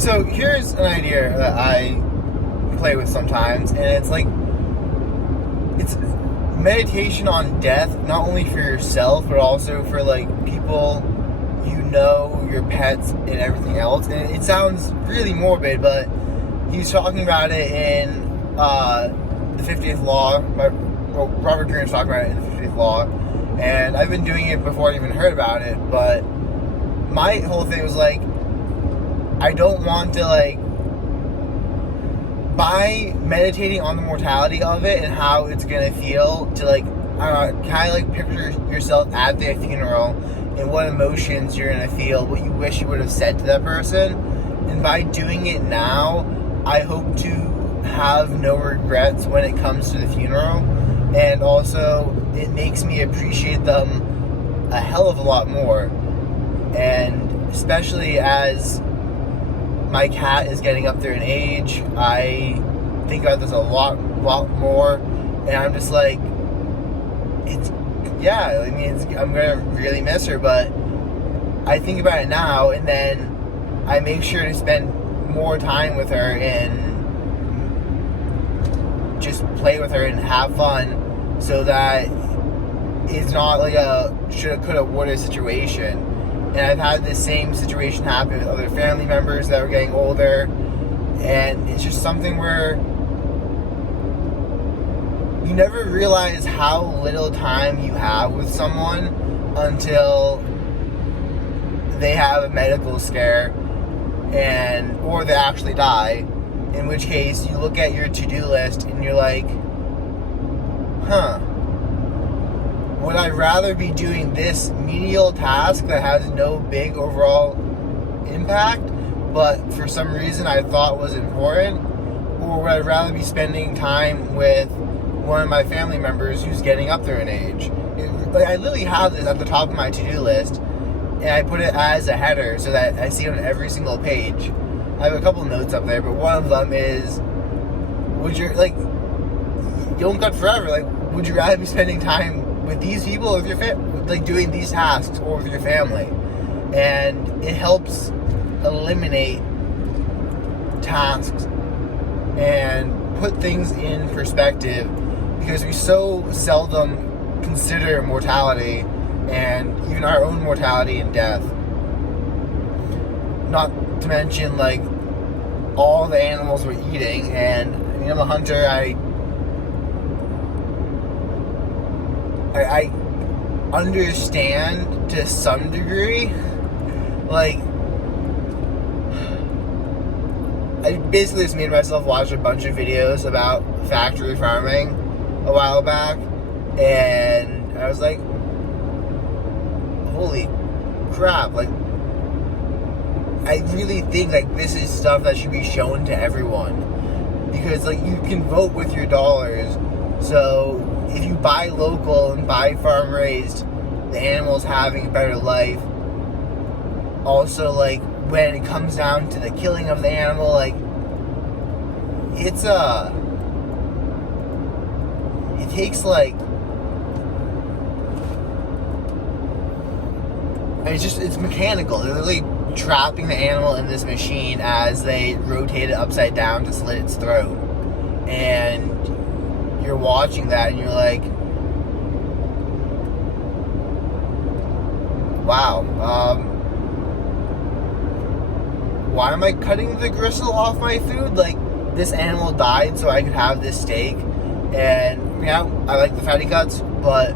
So here's an idea that I play with sometimes, and it's like it's meditation on death, not only for yourself but also for like people your pets and everything else. And it sounds really morbid, but he was talking about it in the 50th Law. Robert Greene was talking about it in the 50th Law, and I've been doing it before I even heard about it. But my whole thing was like, I don't want to by meditating on the mortality of it and how it's gonna feel to kind of picture yourself at their funeral and what emotions you're gonna feel, what you wish you would have said to that person. And by doing it now, I hope to have no regrets when it comes to the funeral. And also, it makes me appreciate them a hell of a lot more. And especially as my cat is getting up there in age, I think about this a lot more. And I'm just like, I'm gonna really miss her, but I think about it now, and then I make sure to spend more time with her and just play with her and have fun, so that it's not like a shoulda, coulda, woulda situation. And I've had this same situation happen with other family members that are getting older, and it's just something where you never realize how little time you have with someone until they have a medical scare or they actually die, in which case you look at your to-do list and you're like, would I rather be doing this menial task that has no big overall impact, but for some reason I thought was important? Or would I rather be spending time with one of my family members who's getting up there in age? I literally have this at the top of my to-do list, and I put it as a header so that I see it on every single page. I have a couple notes up there, but one of them is, you don't got forever, would you rather be spending time with these people or with your doing these tasks, or with your family? And it helps eliminate tasks and put things in perspective, because we so seldom consider mortality and even our own mortality and death. Not to mention all the animals we're eating. And I'm a hunter. I understand to some degree. I basically just made myself watch a bunch of videos about factory farming a while back, and I was like, holy crap, I really think this is stuff that should be shown to everyone, because you can vote with your dollars. So if you buy local and buy farm raised, the animals having a better life. Also, when it comes down to the killing of the animal, it takes it's mechanical. They're literally trapping the animal in this machine as they rotate it upside down to slit its throat. And you're watching that and you're like, wow, why am I cutting the gristle off my food? This animal died so I could have this steak. And I like the fatty cuts, but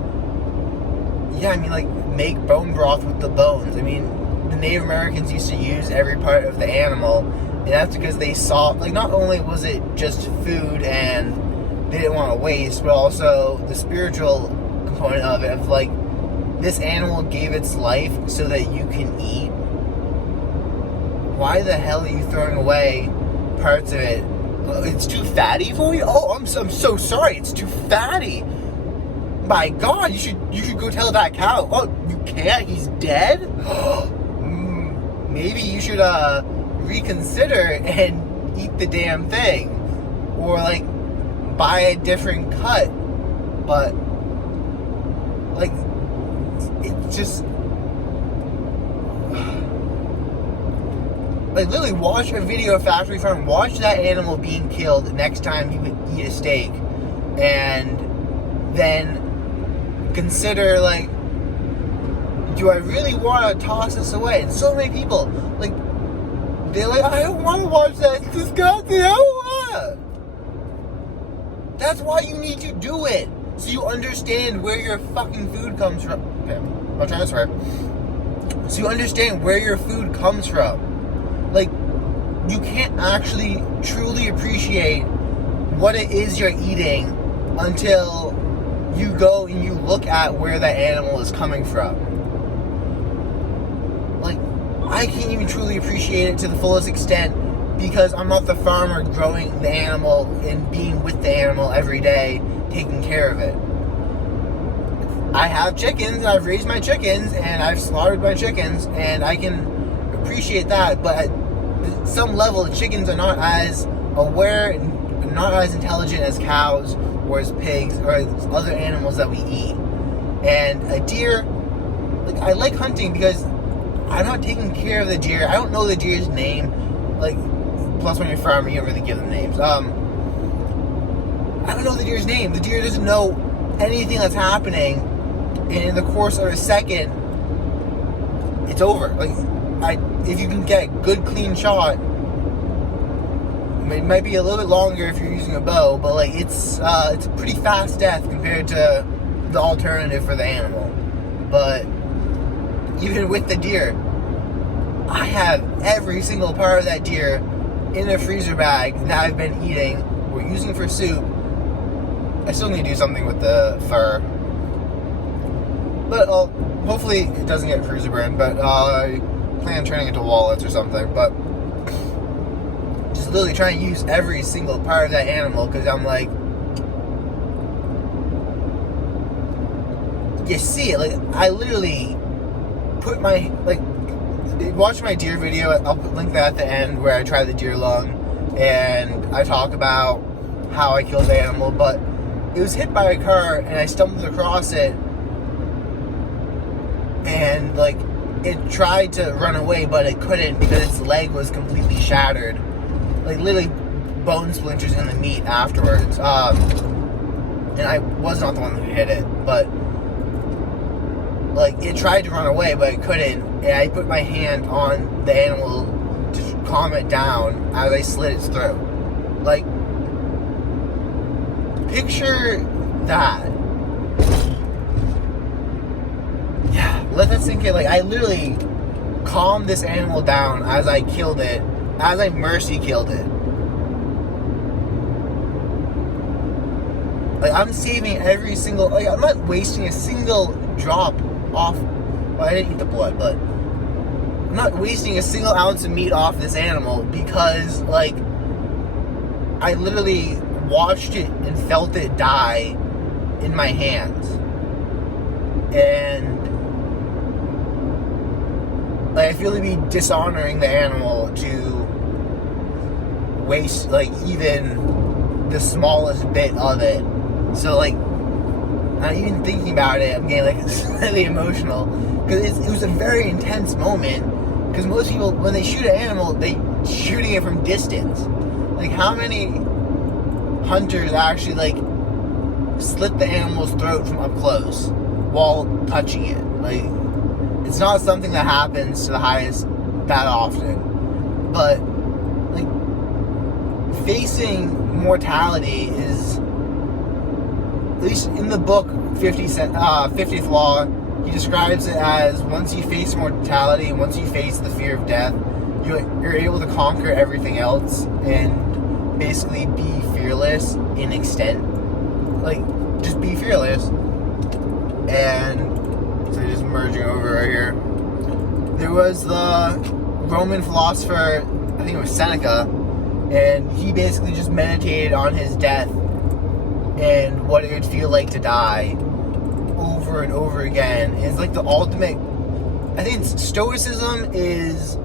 make bone broth with the bones. The Native Americans used to use every part of the animal, and that's because they saw, not only was it just food and they didn't want to waste, but also the spiritual component of it, of this animal gave its life so that you can eat. Why the hell are you throwing away parts of it? It's too fatty for you? Oh, I'm so sorry. It's too fatty. My God, you should go tell that cow. Oh, you can't? He's dead? Maybe you should reconsider and eat the damn thing, or buy a different cut. But it's just Like, literally watch a video of factory farm, watch that animal being killed next time you would eat a steak, and then consider, like, do I really want to toss this away? And so many people, like, they're like, I don't want to watch that, it's disgusting, I don't want to. That's why you need to do it, so you understand where your fucking food comes from. Okay, I'll try this right. So you understand where your food comes from. Like, you can't actually truly appreciate what it is you're eating until you go and you look at where that animal is coming from. Like, I can't even truly appreciate it to the fullest extent because I'm not the farmer growing the animal and being with the animal every day, taking care of it. I have chickens, and I've raised my chickens, and I've slaughtered my chickens, and I can appreciate that, but at some level, chickens are not as aware and not as intelligent as cows or as pigs or as other animals that we eat. And a deer, like, I like hunting because I'm not taking care of the deer. I don't know the deer's name. Like, plus when you're farming, you don't really give them names. I don't know the deer's name. The deer doesn't know anything that's happening, and in the course of a second, it's over. Like, if you can get a good clean shot, it might be a little bit longer if you're using a bow, but like it's a pretty fast death compared to the alternative for the animal. But even with the deer, I have every single part of that deer in a freezer bag that I've been eating or using for soup. I still need to do something with the fur, but hopefully it doesn't get freezer burned. But I plan on turning it into wallets or something. But just literally trying to use every single part of that animal because I'm like, you see it. Like, I literally put my, like, watch my deer video. I'll link that at the end where I try the deer lung and I talk about how I killed the animal. But it was hit by a car and I stumbled across it, and like, it tried to run away, but it couldn't because its leg was completely shattered. Like, literally bone splinters in the meat afterwards. And I was not the one who hit it, but like, it tried to run away, but it couldn't. And I put my hand on the animal to calm it down as I slit its throat. Like, picture that. Yeah, let that sink in. Like, I literally calmed this animal down as I killed it, as I mercy killed it. Like, I'm saving every single, like, I'm not wasting a single drop off, well, I didn't eat the blood, but I'm not wasting a single ounce of meat off this animal because, like, I literally watched it and felt it die in my hands. And like, I feel it'd be dishonoring the animal to waste, like, even the smallest bit of it. So, like, not even thinking about it, I'm getting, like, slightly emotional. Because it was a very intense moment. Because most people, when they shoot an animal, they shooting it from distance. Like, how many hunters actually, like, slit the animal's throat from up close while touching it? Like, it's not something that happens to the highest that often. But, like, facing mortality is, at least in the book 50th Law, he describes it as once you face mortality and once you face the fear of death, you're able to conquer everything else and basically be fearless in extent. Like, just be fearless. And so just merging over right here. There was the Roman philosopher, I think it was Seneca, and he basically just meditated on his death and what it would feel like to die over and over again. It's like the ultimate, I think Stoicism is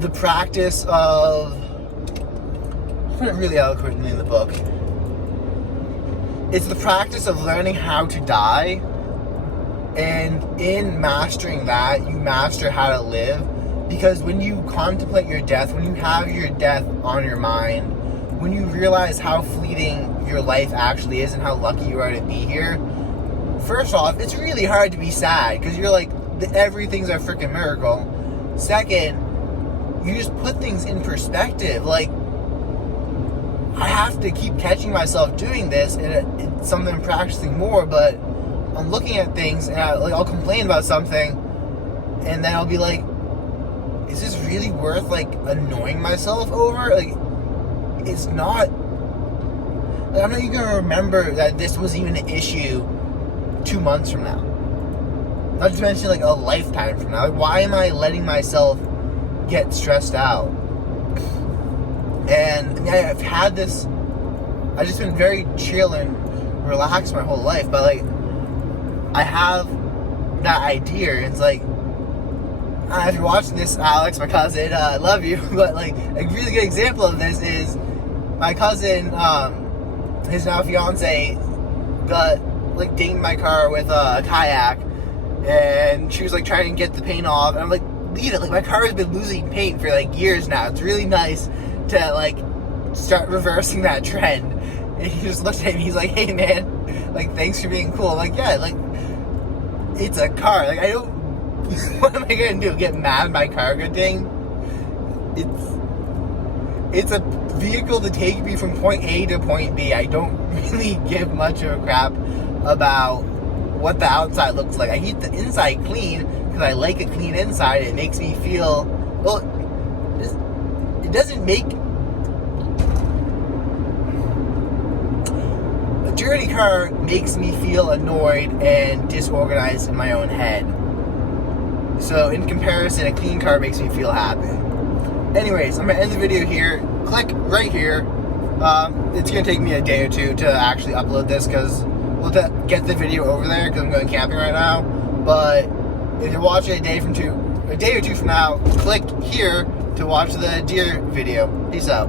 the practice of, I put it really eloquently in the book, it's the practice of learning how to die, and in mastering that, you master how to live, Because when you contemplate your death, when you have your death on your mind, when you realize how fleeting your life actually is and how lucky you are to be here, first off, it's really hard to be sad because you're like, everything's a freaking miracle. Second, you just put things in perspective. Like, I have to keep catching myself doing this, and it's something I'm practicing more, but I'm looking at things and I'll complain about something, and then I'll be like, is this really worth like annoying myself over? Like, it's not. Like, I'm not even gonna remember that this was even an issue 2 months from now. Not to mention like a lifetime from now. Like, why am I letting myself get stressed out? And I mean, I've had this. I've just been very chill and relaxed my whole life, but like, I have that idea, and it's like, if you're watching this, Alex, my cousin, I love you, but like, a really good example of this is my cousin, his now fiance, got like dinged my car with a kayak, and she was like trying to get the paint off, and I'm like, leave it, like my car has been losing paint for like years now. It's really nice to like start reversing that trend. And he just looked at me, he's like, hey man, like, thanks for being cool. I'm like, yeah, like, it's a car, like, I don't, what am I gonna do, get mad at my car got dinged? It's a vehicle to take me from point A to point B. I don't really give much of a crap about what the outside looks like. I keep the inside clean because I like a clean inside. It makes me feel, well, it doesn't make a dirty car makes me feel annoyed and disorganized in my own head. So in comparison, a clean car makes me feel happy. Anyways, I'm going to end the video here. Click right here. It's going to take me a day or two to actually upload this because we'll get the video over there because I'm going camping right now. But if you're watching a day or two from now, click here to watch the deer video. Peace out.